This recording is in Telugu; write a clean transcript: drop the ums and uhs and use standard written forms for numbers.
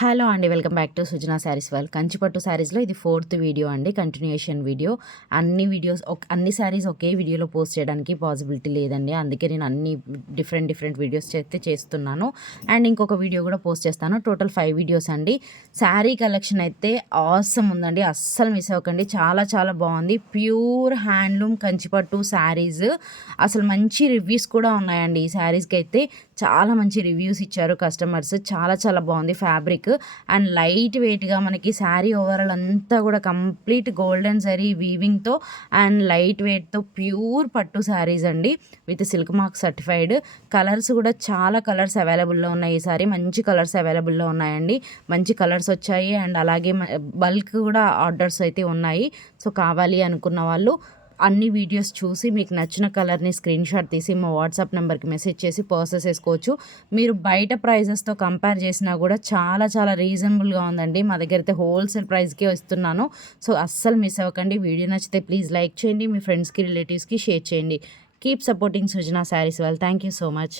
హలో అండి, welcome back to Sujana sarees world. కంచిపట్టు శారీస్లో ఇది 4th వీడియో అండి, కంటిన్యూషన్ వీడియో. అన్ని శారీస్ ఒకే వీడియోలో పోస్ట్ చేయడానికి పాసిబిలిటీ లేదండి, అందుకే నేను అన్ని డిఫరెంట్ వీడియోస్ చేస్తున్నాను. అండ్ ఇంకొక వీడియో కూడా పోస్ట్ చేస్తాను. టోటల్ 5 వీడియోస్ అండి. శారీ కలెక్షన్ అయితే ఆసమ్ ఉందండి, అస్సలు మిస్ అవ్వకండి. చాలా చాలా బాగుంది. ప్యూర్ హ్యాండ్లూమ్ కంచిపట్టు శారీస్. అసలు మంచి రివ్యూస్ కూడా ఉన్నాయండి ఈ శారీస్కి అయితే. చాలా మంచి రివ్యూస్ ఇచ్చారు కస్టమర్స్. చాలా చాలా బాగుంది ఫ్యాబ్రిక్. అండ్ లైట్ వెయిట్గా మనకి శారీ ఓవరాల్ అంతా కూడా కంప్లీట్ గోల్డెన్ జరీ వీవింగ్తో అండ్ లైట్ వెయిట్తో ప్యూర్ పట్టు శారీస్ అండి, with silk mark certified. Colours కూడా చాలా కలర్స్ అవైలబుల్లో ఉన్నాయి. ఈసారి మంచి కలర్స్ అవైలబుల్లో ఉన్నాయండి, మంచి కలర్స్ వచ్చాయి. అండ్ అలాగే బల్క్ కూడా ఆర్డర్స్ అయితే ఉన్నాయి. సో కావాలి అనుకున్న వాళ్ళు అన్ని వీడియోస్ చూసి మీకు నచ్చిన కలర్ని స్క్రీన్ షాట్ తీసి మా వాట్సాప్ నెంబర్కి మెసేజ్ చేసి పర్చేస్ చేసుకోవచ్చు. మీరు బయట ప్రైజెస్తో కంపేర్ చేసినా కూడా చాలా చాలా రీజనబుల్గా ఉందండి. మా దగ్గర అయితే హోల్సేల్ ప్రైస్కే ఇస్తున్నాను. సో అస్సలు మిస్ అవ్వకండి. వీడియో నచ్చితే ప్లీజ్ లైక్ చేయండి, మీ ఫ్రెండ్స్కి రిలేటివ్స్కి షేర్ చేయండి. Keep supporting Sujana sarees world. Thank you so much.